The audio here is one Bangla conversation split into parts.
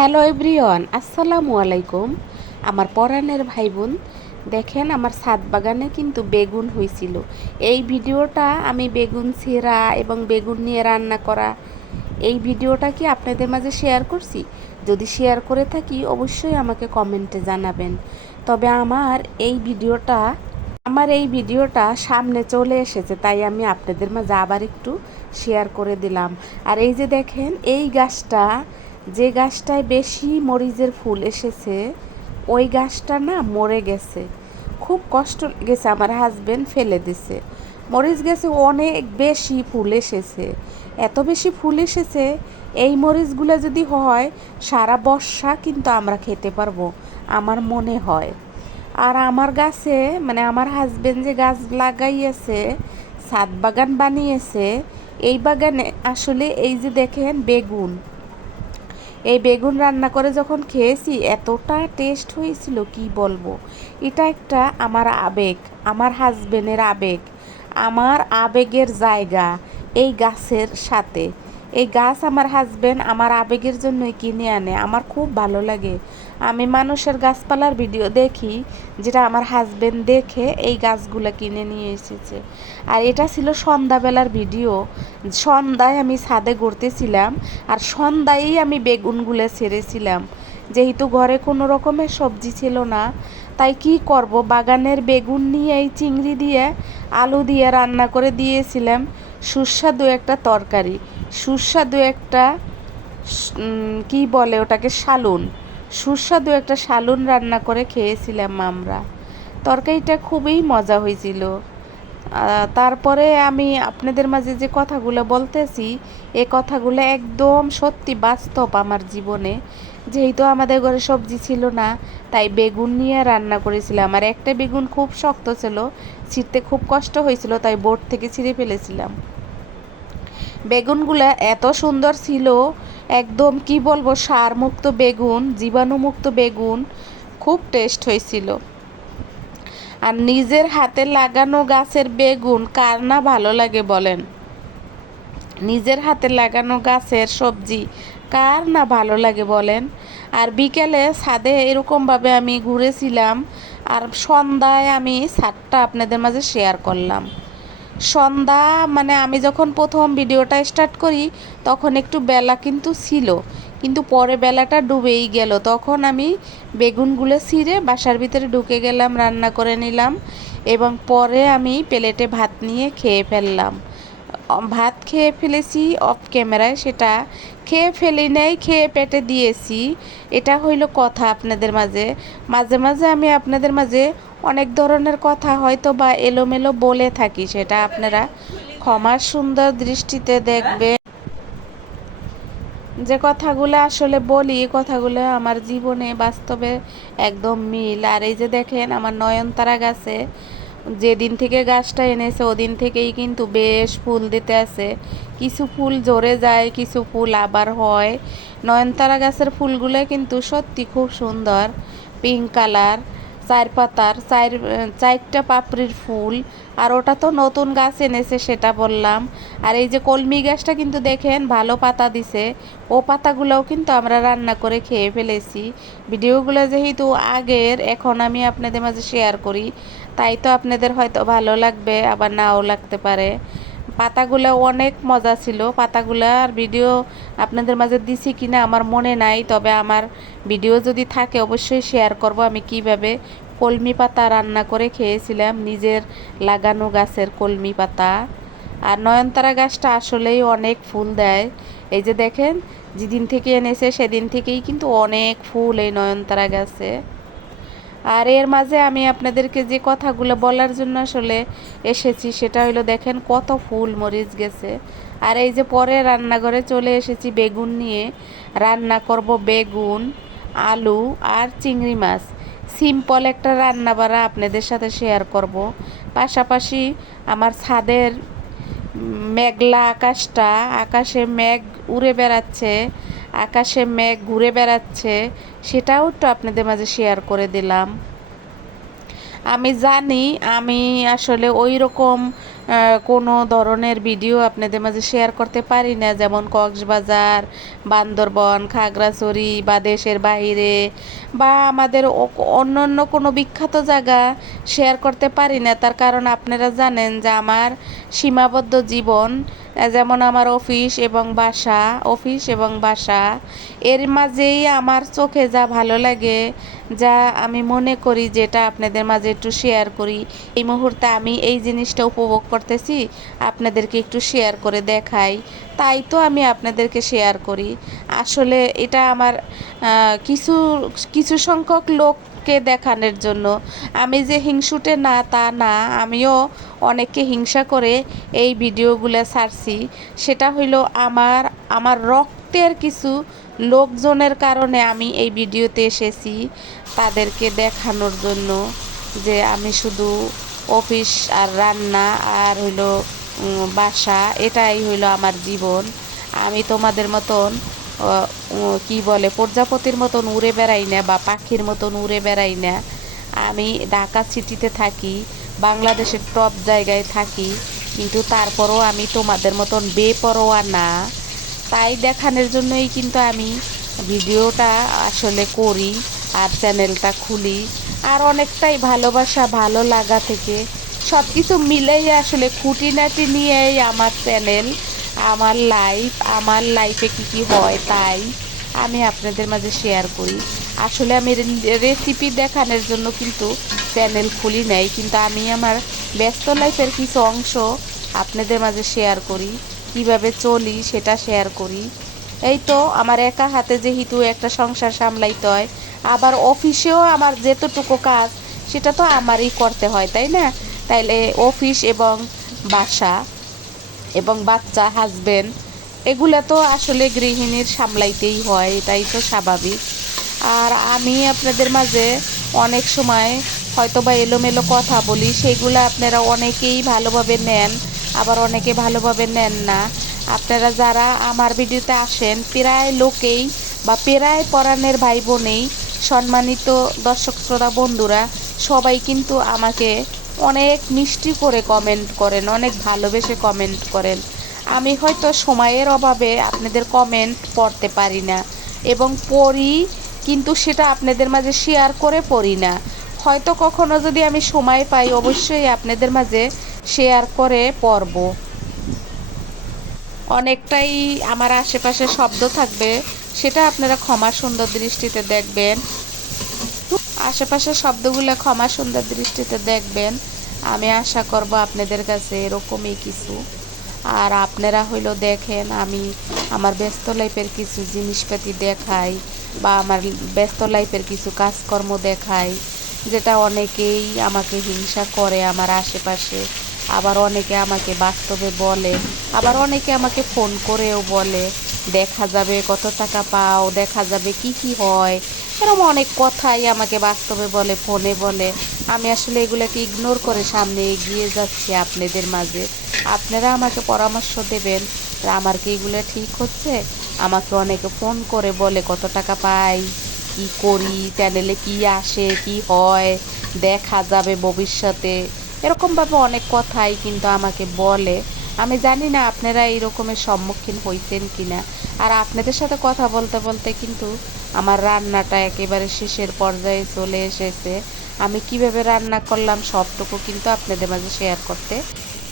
হ্যালো এভরিওয়ান, আসসালামু আলাইকুম। আমার পরাণের ভাই বোন, দেখেন আমার ছাদ বাগানে কিন্তু বেগুন হয়েছিল। এই ভিডিওটা আমি বেগুন ছেঁড়া এবং বেগুন নিয়ে রান্না করা এই ভিডিওটা কি আপনাদের মাঝে শেয়ার করছি? যদি শেয়ার করে থাকি অবশ্যই আমাকে কমেন্টে জানাবেন। তবে আমার এই ভিডিওটা সামনে চলে এসেছে, তাই আমি আপনাদের মাঝে আবার একটু শেয়ার করে দিলাম। আর এই যে দেখেন, এই গাছটা, যে গাছটায় বেশি মরিচের ফুল এসেছে, ওই গাছটা না মরে গেছে। খুব কষ্ট লেগেছে, আমার হাজবেন্ড ফেলে দিছে। মরিচ গাছে অনেক বেশি ফুল এসেছে, এত বেশি ফুল এসেছে, এই মরিচগুলো যদি হয় সারা বর্ষা কিন্তু আমরা খেতে পারবো আমার মনে হয়। আর আমার গাছে, মানে আমার হাজবেন্ড যে গাছ লাগাইয়েছে, ছাদ বাগান বানিয়েছে, এই বাগানে আসলে এই যে দেখেন বেগুন, এই বেগুন রান্না করে যখন খেয়েছি এতটা টেস্ট হয়েছিল কি বলবো। এটা একটা আমার আবেগ, আমার হাজবেন্ডের আবেগ, আমার আবেগের জায়গা এই গাছের সাথে। এই গাছ আমার হাজবেন্ড আমার আবেগের জন্যই কিনে আনে, আমার খুব ভালো লাগে। আমি মানুষের গাছপালার ভিডিও দেখি, যেটা আমার হাজবেন্ড দেখে এই গাছগুলো কিনে নিয়ে এসেছে। আর এটা ছিল সন্ধ্যাবেলার ভিডিও। সন্ধ্যায় আমি ছাদে ঘুরতেছিলাম, আর সন্ধ্যায়ই আমি বেগুনগুলো ছেড়েছিলাম। যেহেতু ঘরে কোনো রকমের সবজি ছিল না, তাই কি করব, বাগানের বেগুন নিয়ে এই চিংড়ি দিয়ে আলু দিয়ে রান্না করে দিয়েছিলাম সুস্বাদু একটা তরকারি, সুস্বাদু একটা কি বলে ওটাকে, শালুন, সুস্বাদু একটা শালুন রান্না করে খেয়েছিলাম আমরা। তরকারিটা খুবই মজা হয়েছিল। তারপরে আমি আপনাদের মাঝে যে কথাগুলো বলতেছি, এ কথাগুলো একদম সত্যি বাস্তব আমার জীবনে। যেহেতু আমাদের ঘরে সবজি ছিল না, তাই বেগুন নিয়ে রান্না করেছিলাম। আর একটা বেগুন খুব শক্ত ছিল, ছিঁড়তে খুব কষ্ট হয়েছিল, তাই বোর্ড থেকে ছিঁড়ে ফেলেছিলাম। বেগুনগুলো এত সুন্দর ছিল, একদম কি বলবো, সারমুক্ত বেগুন, জীবাণুমুক্ত বেগুন, খুব টেস্ট হয়েছিল। আর নিজের হাতে লাগানো গাছের বেগুন কার না ভালো লাগে বলেন? নিজের হাতে লাগানো গাছের সবজি কার না ভালো লাগে বলেন? আর বিকেলে ছাদে এরকমভাবে আমি ঘুরেছিলাম, আর সন্ধ্যায় আমি ছাদটা আপনাদের মাঝে শেয়ার করলাম। সন্ধ্যা, মানে আমি যখন প্রথম ভিডিওটা স্টার্ট করি তখন একটু বেলা কিন্তু ছিল, কিন্তু পরে বেলাটা ডুবেই গেল। তখন আমি বেগুনগুলো ছিঁড়ে বাসার ভিতরে ঢুকে গেলাম, রান্না করে নিলাম, এবং পরে আমি প্লেটে ভাত নিয়ে খেয়ে ফেললাম। ভাত খেয়ে ফেলেছি অফ ক্যামেরায়, সেটা খেয়ে ফেলি নাই, খেয়ে পেটে দিয়েছি। এটা হইল কথা আপনাদের মাঝে। মাঝে মাঝে আমি আপনাদের মাঝে অনেক ধরনের কথা হয়তো বা এলোমেলো বলে থাকি, সেটা আপনারা ক্ষমার সুন্দর দৃষ্টিতে দেখবে। যে কথাগুলো আসলে বলি, কথাগুলো আমার জীবনে বাস্তবে একদম মিল। আর এই যে দেখেন আমার নয়নতারা গাছে, যেদিন থেকে গাছটা এনেছে ওদিন থেকেই কিন্তু বেশ ফুল দিতে আছে। কিছু ফুল ঝরে যায়, কিছু ফুল আবার হয়। নয়নতারা গাছের ফুলগুলো কিন্তু সত্যি খুব সুন্দর, পিঙ্ক কালার, চারটা পাপড়ির ফুল। আর ওটা তো নতুন গাছ এনেছে সেটা বললাম। আর এই যে কলমি গাছটা কিন্তু দেখেন ভালো পাতা দিছে, ও পাতাগুলোও কিন্তু আমরা রান্না করে খেয়ে ফেলেছি। ভিডিওগুলো যেহেতু আগের, এখন আমি আপনাদের মাঝে শেয়ার করি, তাই তো আপনাদের হয়তো ভালো লাগবে, আবার নাও লাগতে পারে। পাতাগুলো অনেক মজা ছিল, পাতাগুলার ভিডিও আপনাদের মাঝে দিছি কিনা আমার মনে নাই, তবে আমার ভিডিও যদি থাকে অবশ্যই শেয়ার করব আমি কিভাবে কলমি পাতা রান্না করে খেয়েছিলাম, নিজের লাগানো গাছের কলমি পাতা। আর নয়নতারা গাছটা আসলেই অনেক ফুল দেয়। এই যে দেখেন, যেদিন থেকে এনেছে সেদিন থেকেই কিন্তু অনেক ফুল এই নয়নতারা গাছে। আর এর মাঝে আমি আপনাদেরকে যে কথাগুলো বলার জন্য আসলে এসেছি, সেটা হলো দেখেন কত ফুল মরিচ গেছে। আর এই যে পরে রান্নাঘরে চলে এসেছি বেগুন নিয়ে, রান্না করব বেগুন, আলু আর চিংড়ি মাছ। সিম্পল একটা রান্না বাড়া আপনাদের সাথে শেয়ার করব। পাশাপাশি আমার ছাদের মেঘলা আকাশটা, আকাশে মেঘ উড়ে বেড়াচ্ছে, আকাশে মেঘ ঘুরে বেড়াচ্ছে, সেটাও একটু আপনাদের মাঝে শেয়ার করে দিলাম। আমি জানি আমি আসলে ওই রকম কোনো ধরনের ভিডিও আপনাদের মাঝে শেয়ার করতে পারি না, যেমন কক্সবাজার, বান্দরবন, খাগড়াছড়ি বা দেশের বাইরে বা আমাদের অন্য অন্য কোনো বিখ্যাত জায়গা শেয়ার করতে পারি না। তার কারণ আপনারা জানেন যে আমার সীমাবদ্ধ জীবন, যেমন আমার অফিস এবং বাসা এর মাঝেই আমার চোখে যা ভালো লাগে, যা আমি মনে করি যেটা আপনাদের মাঝে একটু শেয়ার করি। এই মুহূর্তে আমি এই জিনিসটা উপভোগ করতেছি, আপনাদেরকে একটু শেয়ার করে দেখাই, তাই তো আমি আপনাদেরকে শেয়ার করি। আসলে এটা আমার কিছু কিছু সংখ্যক লোককে দেখানোর জন্য। আমি যে হিংসুটে না তা না, আমিও অনেককে হিংসা করে এই ভিডিওগুলো ছাড়ছি। সেটা হইলো আমার রক্তের কিছু লোকজনের কারণে আমি এই ভিডিওতে এসেছি, তাদেরকে দেখানোর জন্য যে আমি শুধু অফিস আর রান্না আর হইলো বাসা, এটাই হইলো আমার জীবন। আমি তোমাদের মতন কি বলে প্রজাপতির মতন উড়ে বেড়াই না বা পাখির মতন উড়ে বেড়াই না। আমি ঢাকা সিটিতে থাকি, বাংলাদেশের টপ জায়গায় থাকি, কিন্তু তারপরও আমি তোমাদের মতন বেপরোয়া না। তাই দেখানোর জন্যই কিন্তু আমি ভিডিওটা আসলে করি আর চ্যানেলটা খুলি। আর অনেকটাই ভালোবাসা, ভালো লাগা থেকে সব কিছু মিলেই আসলে খুঁটিনাটি নিয়েই আমার চ্যানেল, আমার লাইফে কী কী হয় তাই আমি আপনাদের মাঝে শেয়ার করি। আসলে আমি রেসিপি দেখানোর জন্য কিন্তু চ্যানেল খুলি নাই, কিন্তু আমি আমার ব্যস্ত লাইফের কিছু অংশ আপনাদের মাঝে শেয়ার করি, কিভাবে চলি সেটা শেয়ার করি। এই তো আমার একা হাতে যেহেতু একটা সংসার সামলাইতে হয়, আবার অফিসেও আমার যেতটুকু কাজ সেটা তো আমারই করতে হয়, তাই না? তাইলে অফিস এবং বাসা এবং বাচ্চা, হাজবেন্ড, এগুলা তো আসলে গৃহিণীর সামলাইতেই হয়, এটাই তো স্বাভাবিক। আর আমি আপনাদের মাঝে অনেক সময় হয়তো বা এলোমেলো কথা বলি, সেগুলো আপনারা অনেকেই ভালোভাবে নেন, আবার অনেকে ভালোভাবে নেন না। আপনারা যারা আমার ভিডিওতে আসেন প্রায় লোকেই বা প্রায় পরাণের ভাই বোনেই, সম্মানিত দর্শক শ্রোতা বন্ধুরা সবাই কিন্তু আমাকে অনেক মিষ্টি করে কমেন্ট করেন, অনেক ভালোবেসে কমেন্ট করেন। আমি হয়তো সময়ের অভাবে আপনাদের কমেন্ট পড়তে পারি না, এবং পড়ি কিন্তু সেটা আপনাদের মাঝে শেয়ার করে পড়ি না। হয়তো কখনো যদি আমি সময় পাই অবশ্যই আপনাদের মাঝে শেয়ার করে পড়ব। অনেকটাই আমার আশেপাশে শব্দ থাকবে, সেটা আপনারা ক্ষমা সুন্দর দৃষ্টিতে দেখবেন। আশেপাশের শব্দগুলো ক্ষমা সুন্দর দৃষ্টিতে দেখবেন। আমি আশা করব আপনাদের কাছে এরকমই কিছু। আর আপনারা হইলো দেখেন আমি আমার ব্যস্ত লাইফের কিছু জিনিসপাতি দেখাই বা আমার ব্যস্ত লাইফের কিছু কাজকর্ম দেখাই, যেটা অনেকেই আমাকে হিংসা করে আমার আশেপাশে, আবার অনেকে আমাকে বাস্তবে বলে, আবার অনেকে আমাকে ফোন করেও বলে দেখা যাবে কত টাকা পাও, দেখা যাবে কি কি হয়, এরকম অনেক কথাই আমাকে বাস্তবে বলে, ফোনে বলে। আমি আসলে এগুলোকে ইগনোর করে সামনে এগিয়ে যাচ্ছি আপনাদের মাঝে। আপনারা আমাকে পরামর্শ দেবেন আমার কি এগুলো ঠিক হচ্ছে। আমাকে অনেকে ফোন করে বলে কত টাকা পাই, কি করি, চ্যানেলে কি আসে, কি হয়, দেখা যাবে ভবিষ্যতে, এরকমভাবে অনেক কথাই কিন্তু আমাকে বলে। আমি জানি না আপনারা এই রকমের সম্মুখীন হইতেন কি না। আর আপনাদের সাথে কথা বলতে বলতে কিন্তু আমার রান্নাটা একেবারে শেষের পর্যায়ে চলে এসেছে। আমি কিভাবে রান্না করলাম সবটুকু কিন্তু আপনাদের মাঝে শেয়ার করতে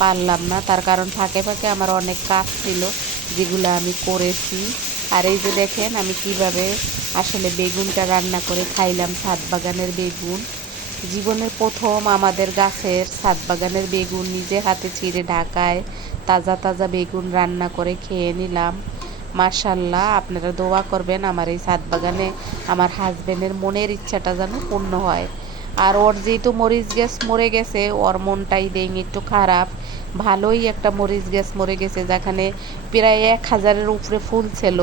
পারলাম না, তার কারণ ফাঁকে ফাঁকে আমার অনেক কাজ ছিল যেগুলো আমি করেছি। আর এই যে দেখেন আমি কিভাবে আসলে বেগুনটা রান্না করে খাইলাম, ছাদ বাগানের বেগুন। জীবনের প্রথম আমাদের গাছের ছাদ বাগানের বেগুন নিজে হাতে ছিঁড়ে ঢাকায় তাজা তাজা বেগুন রান্না করে খেয়ে নিলাম। মাশাল্লাহ, আপনারা দোয়া করবেন আমার এই ছাদ বাগানে আমার হাজবেন্ডের মনের ইচ্ছাটা যেন পূর্ণ হয়। আর ওর যেহেতু মরিচ গাছ মরে গেছে, ওর মনটাই দেই একটু খারাপ। ভালোই একটা মরিচ গাছ মরে গেছে, যেখানে প্রায় 1000-এর উপরে ফুল ছিল,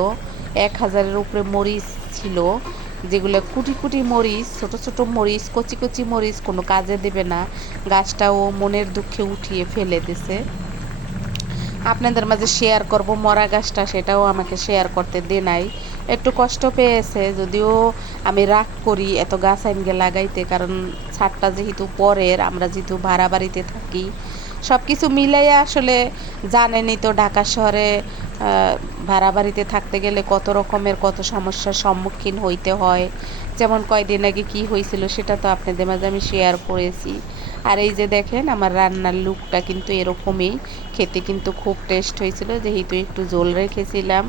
1000-এর উপরে মরিচ ছিল, যেগুলো কুটি কুটি মরিচ, ছোট ছোট মরিচ, কচি কচি মরিচ, কোনো কাজে দেবে না। গাছটাও মনের দুঃখে উঠিয়ে ফেলে দিছে। আপনাদের মাঝে শেয়ার করব মরা গাছটা, সেটাও আমাকে শেয়ার করতে দে নাই, একটু কষ্ট পেয়েছে। যদিও আমি রাগ করি এত গাছ আইনকে লাগাইতে, কারণ ছাদটা যেহেতু পরের, আমরা যেহেতু ভাড়া বাড়িতে থাকি, সব কিছু মিলাইয়া আসলে জানেনই তো ঢাকা শহরে ভাড়া বাড়িতে থাকতে গেলে কত রকমের কত সমস্যার সম্মুখীন হইতে হয়। যেমন কয়দিন আগে কি হয়েছিল সেটা তো আপনাদের মাঝে আমি শেয়ার করেছি। আর এই যে দেখেন আমার রান্নার লুকটা কিন্তু এরকমই, খেতে কিন্তু খুব টেস্ট হয়েছিল যেহেতু একটু ঝোল রেখেছিলাম।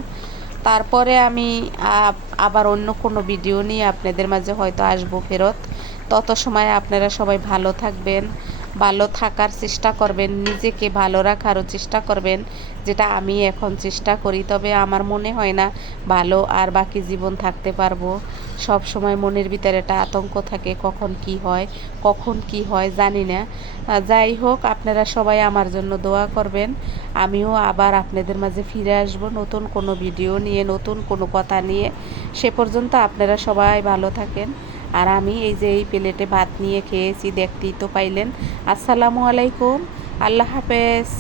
তারপরে আমি আবার অন্য কোনো ভিডিও নিয়ে আপনাদের মাঝে হয়তো আসবো ফেরত। তত সময় আপনারা সবাই ভালো থাকবেন, ভালো থাকার চেষ্টা করবেন, নিজেকে ভালো রাখারও চেষ্টা করবেন, যেটা আমি এখন চেষ্টা করি। তবে আমার মনে হয় না ভালো আর বাকি জীবন থাকতে পারবো। সব সময় মনের ভিতরে একটা আতঙ্ক থাকে, কখন কি হয় জানি না। যাই হোক, আপনারা সবাই আমার জন্য দোয়া করবেন। আমিও আবার আপনাদের মাঝে ফিরে আসব নতুন কোনো ভিডিও নিয়ে, নতুন কোনো কথা নিয়ে। সে পর্যন্ত আপনারা সবাই ভালো থাকেন। আর আমি এই যে এই প্লেটে ভাত নিয়ে খেয়েছি, দেখতেই তো পাইলেন। আসসালামু আলাইকুম, আল্লাহ হাফেজ।